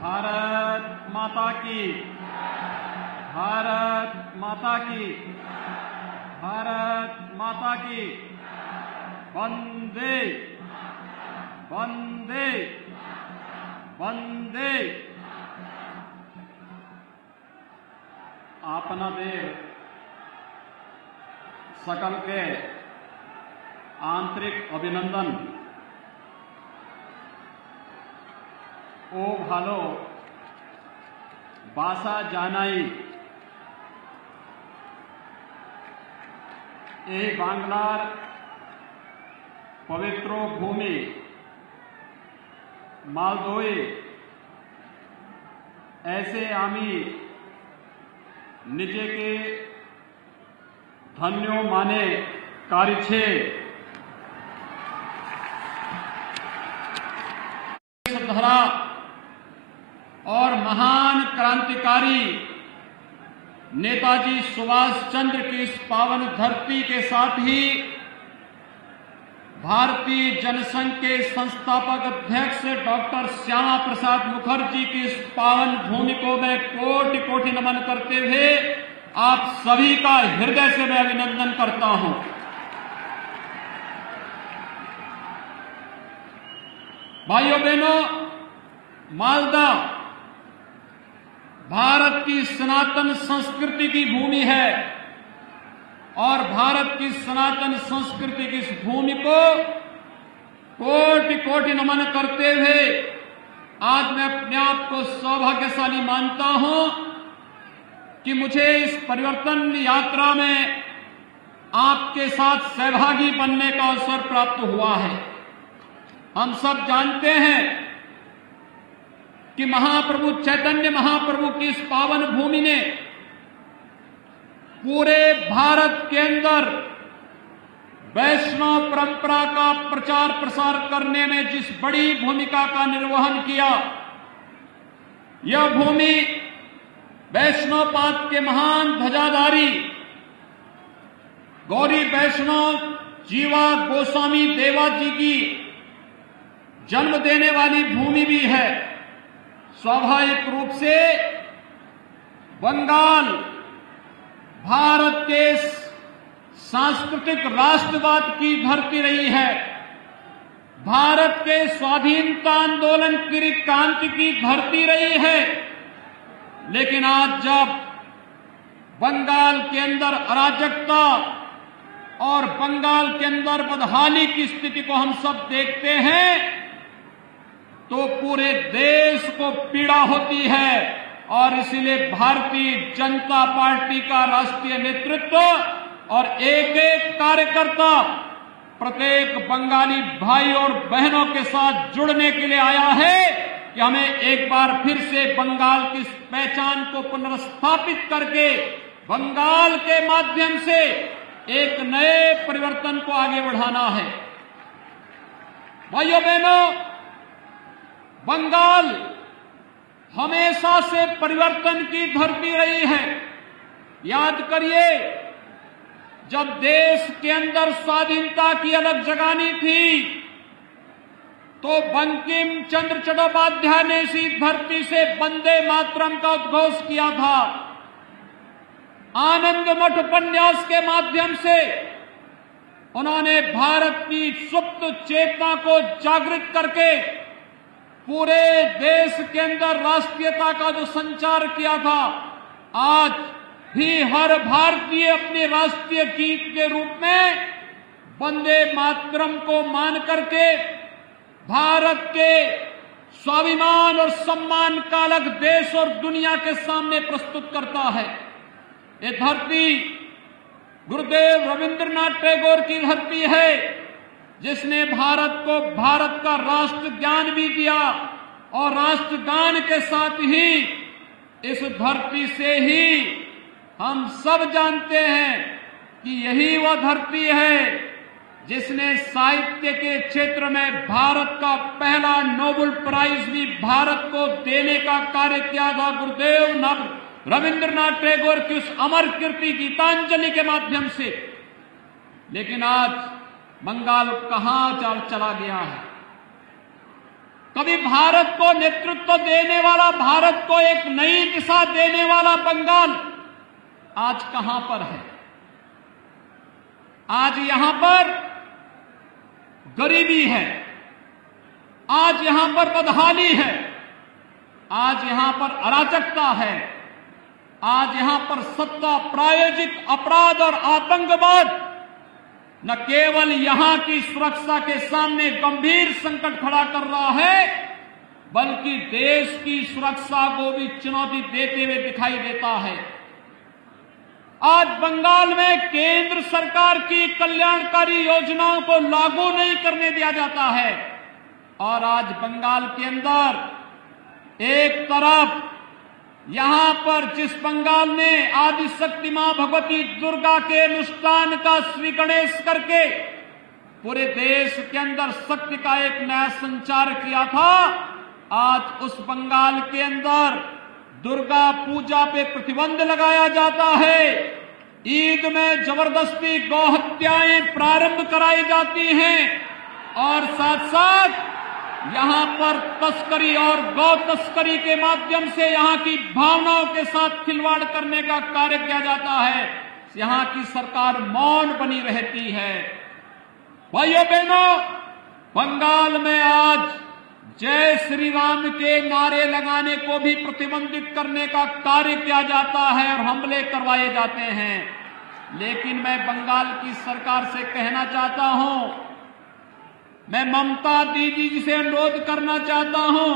भारत माता की, भारत माता की, भारत माता की। वंदे वंदे वंदे। आपणादेव सकल के आंतरिक अभिनंदन। ओ भालो बासा जानाई ए बांग्लार पवित्र भूमि मालदोई ऐसे आमी निजे के धन्यो माने कार्य छे। धरा और महान क्रांतिकारी नेताजी सुभाष चंद्र की इस पावन धरती के साथ ही भारतीय जनसंघ के संस्थापक अध्यक्ष डॉक्टर श्यामा प्रसाद मुखर्जी की इस पावन भूमि को मैं कोटि कोटि नमन करते हुए आप सभी का हृदय से मैं अभिनंदन करता हूं। भाइयों बहनों, मालदा भारत की सनातन संस्कृति की भूमि है और भारत की सनातन संस्कृति की इस भूमि को कोटि कोटि नमन करते हुए आज मैं अपने आप को सौभाग्यशाली मानता हूं कि मुझे इस परिवर्तन यात्रा में आपके साथ सहभागी बनने का अवसर प्राप्त हुआ है। हम सब जानते हैं कि महाप्रभु चैतन्य महाप्रभु की इस पावन भूमि ने पूरे भारत के अंदर वैष्णव परंपरा का प्रचार प्रसार करने में जिस बड़ी भूमिका का निर्वहन किया, यह भूमि वैष्णवपाद के महान ध्वजाधारी गौरी वैष्णव जीवा गोस्वामी देवा जी की जन्म देने वाली भूमि भी है। स्वाभाविक रूप से बंगाल भारत के सांस्कृतिक राष्ट्रवाद की धरती रही है, भारत के स्वाधीनता आंदोलन की क्रांति की धरती रही है। लेकिन आज जब बंगाल के अंदर अराजकता और बंगाल के अंदर बदहाली की स्थिति को हम सब देखते हैं तो पूरे देश को पीड़ा होती है और इसीलिए भारतीय जनता पार्टी का राष्ट्रीय नेतृत्व और एक एक कार्यकर्ता प्रत्येक बंगाली भाई और बहनों के साथ जुड़ने के लिए आया है कि हमें एक बार फिर से बंगाल की पहचान को पुनर्स्थापित करके बंगाल के माध्यम से एक नए परिवर्तन को आगे बढ़ाना है। भाइयों बहनों, बंगाल हमेशा से परिवर्तन की धरती रही है। याद करिए, जब देश के अंदर स्वाधीनता की अलग जगानी थी तो बंकिम चंद्र चट्टोपाध्याय ने इसी धरती से वंदे मातरम का उद्घोष किया था। आनंद मठ उपन्यास के माध्यम से उन्होंने भारत की सुप्त चेतना को जागृत करके पूरे देश के अंदर राष्ट्रीयता का जो संचार किया था, आज भी हर भारतीय अपने राष्ट्रीय गीत के रूप में वंदे मातरम को मान करके भारत के स्वाभिमान और सम्मान का अलग देश और दुनिया के सामने प्रस्तुत करता है। ये धरती गुरुदेव रविंद्रनाथ टैगोर की धरती है, जिसने भारत को भारत का राष्ट्र ज्ञान भी दिया और राष्ट्रगान के साथ ही इस धरती से ही हम सब जानते हैं कि यही वह धरती है जिसने साहित्य के क्षेत्र में भारत का पहला नोबेल प्राइज भी भारत को देने का कार्य किया था गुरुदेव रविंद्रनाथ टैगोर की उस अमर कीर्ति गीतांजलि के माध्यम से। लेकिन आज बंगाल कहां चला गया है? कभी भारत को नेतृत्व देने वाला, भारत को एक नई दिशा देने वाला बंगाल आज कहां पर है? आज यहां पर गरीबी है, आज यहां पर बदहाली है, आज यहां पर अराजकता है, आज यहां पर सत्ता प्रायोजित अपराध और आतंकवाद न केवल यहां की सुरक्षा के सामने गंभीर संकट खड़ा कर रहा है, बल्कि देश की सुरक्षा को भी चुनौती देते हुए दिखाई देता है। आज बंगाल में केंद्र सरकार की कल्याणकारी योजनाओं को लागू नहीं करने दिया जाता है और आज बंगाल के अंदर एक तरफ यहां पर जिस बंगाल ने आदिशक्ति मां भगवती दुर्गा के अनुष्ठान का श्री गणेश करके पूरे देश के अंदर शक्ति का एक नया संचार किया था, आज उस बंगाल के अंदर दुर्गा पूजा पे प्रतिबंध लगाया जाता है। ईद में जबरदस्ती गौ हत्याएं प्रारंभ कराई जाती हैं और साथ साथ यहां पर तस्करी और गौ तस्करी के माध्यम से यहां की भावनाओं के साथ खिलवाड़ करने का कार्य किया जाता है। यहां की सरकार मौन बनी रहती है। भाइयों बहनों, बंगाल में आज जय श्री राम के नारे लगाने को भी प्रतिबंधित करने का कार्य किया जाता है और हमले करवाए जाते हैं। लेकिन मैं बंगाल की सरकार से कहना चाहता हूं, मैं ममता दीदी जी से अनुरोध करना चाहता हूं,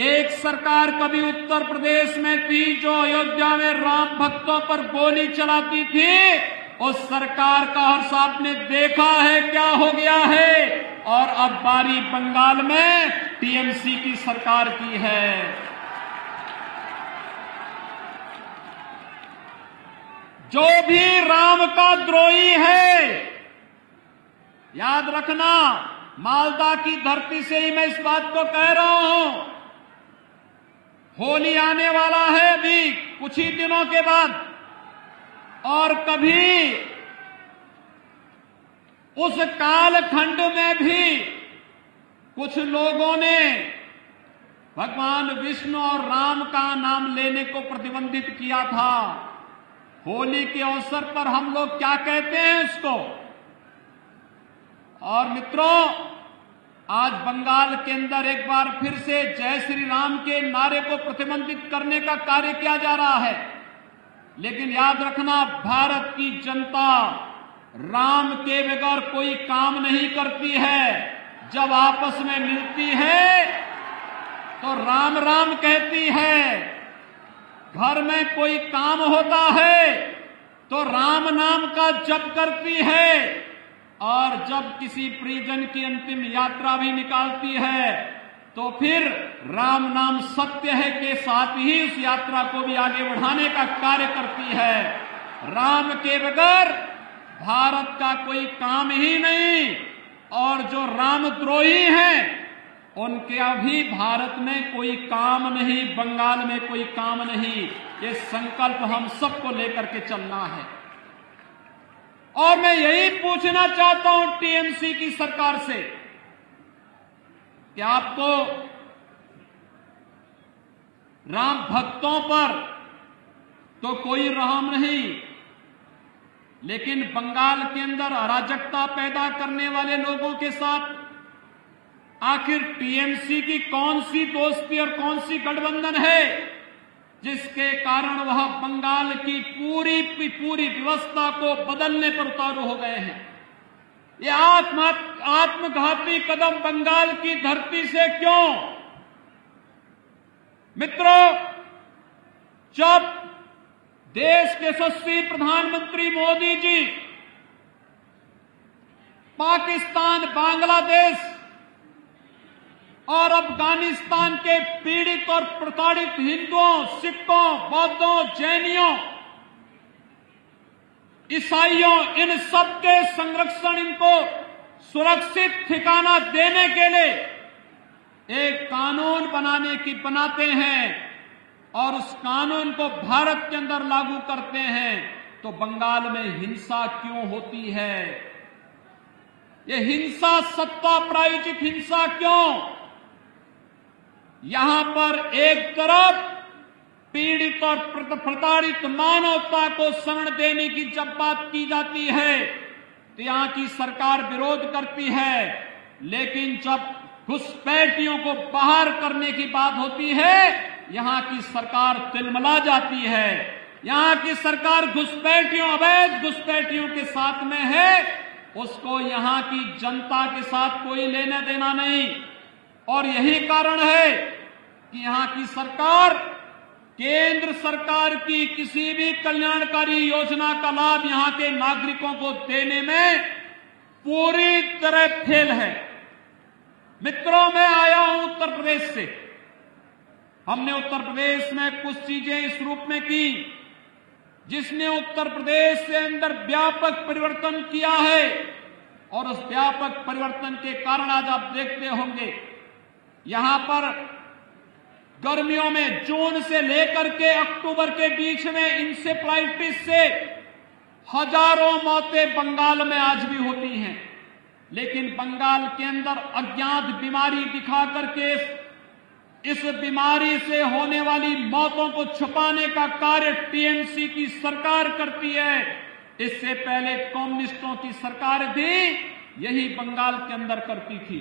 एक सरकार कभी उत्तर प्रदेश में थी जो अयोध्या में राम भक्तों पर गोली चलाती थी, उस सरकार का हर्ष आपने देखा है क्या हो गया है। और अब बारी बंगाल में टीएमसी की सरकार की है। जो भी राम का द्रोही है, याद रखना, मालदा की धरती से ही मैं इस बात को कह रहा हूं, होली आने वाला है अभी कुछ ही दिनों के बाद, और कभी उस कालखंड में भी कुछ लोगों ने भगवान विष्णु और राम का नाम लेने को प्रतिबंधित किया था। होली के अवसर पर हम लोग क्या कहते हैं इसको। और मित्रों, आज बंगाल के अंदर एक बार फिर से जय श्री राम के नारे को प्रतिबंधित करने का कार्य किया जा रहा है। लेकिन याद रखना, भारत की जनता राम के बगैर कोई काम नहीं करती है। जब आपस में मिलती है तो राम राम कहती है, घर में कोई काम होता है तो राम नाम का जप करती है, और जब किसी परिजन की अंतिम यात्रा भी निकालती है तो फिर राम नाम सत्य है के साथ ही उस यात्रा को भी आगे बढ़ाने का कार्य करती है। राम के बगैर भारत का कोई काम ही नहीं, और जो रामद्रोही हैं उनके अभी भारत में कोई काम नहीं, बंगाल में कोई काम नहीं। ये संकल्प हम सबको लेकर के चलना है। और मैं यही पूछना चाहता हूं टीएमसी की सरकार से कि आपको राम भक्तों पर तो कोई रहम नहीं, लेकिन बंगाल के अंदर अराजकता पैदा करने वाले लोगों के साथ आखिर टीएमसी की कौन सी दोस्ती और कौन सी गठबंधन है जिसके कारण वह बंगाल की पूरी व्यवस्था को बदलने पर उतारू हो गए हैं। ये आत्मघाती कदम बंगाल की धरती से क्यों? मित्रों, जब देश के यशस्वी प्रधानमंत्री मोदी जी पाकिस्तान, बांग्लादेश और अफगानिस्तान के पीड़ित और प्रताड़ित हिंदुओं, सिखों, बौद्धों, जैनियों, ईसाइयों, इन सब के संरक्षण, इनको सुरक्षित ठिकाना देने के लिए एक कानून बनाते हैं और उस कानून को भारत के अंदर लागू करते हैं, तो बंगाल में हिंसा क्यों होती है? ये हिंसा, सत्ता प्रायोजित हिंसा क्यों? यहां पर एक तरफ पीड़ित और प्रताड़ित मानवता को शरण देने की जब बात की जाती है तो यहां की सरकार विरोध करती है, लेकिन जब घुसपैठियों को बाहर करने की बात होती है यहां की सरकार तिलमिला जाती है। यहां की सरकार घुसपैठियों, अवैध घुसपैठियों के साथ में है, उसको यहां की जनता के साथ कोई लेना देना नहीं। और यही कारण है कि यहां की सरकार केंद्र सरकार की किसी भी कल्याणकारी योजना का लाभ यहां के नागरिकों को देने में पूरी तरह फेल है। मित्रों, मैं आया हूं उत्तर प्रदेश से। हमने उत्तर प्रदेश में कुछ चीजें इस रूप में की जिसने उत्तर प्रदेश के अंदर व्यापक परिवर्तन किया है, और उस व्यापक परिवर्तन के कारण आज आप देखते होंगे यहां पर गर्मियों में जून से लेकर के अक्टूबर के बीच में इंसेफ्लाइटिस से हजारों मौतें बंगाल में आज भी होती हैं, लेकिन बंगाल के अंदर अज्ञात बीमारी दिखा करके इस बीमारी से होने वाली मौतों को छुपाने का कार्य टीएमसी की सरकार करती है। इससे पहले कम्युनिस्टों की सरकार भी यही बंगाल के अंदर करती थी।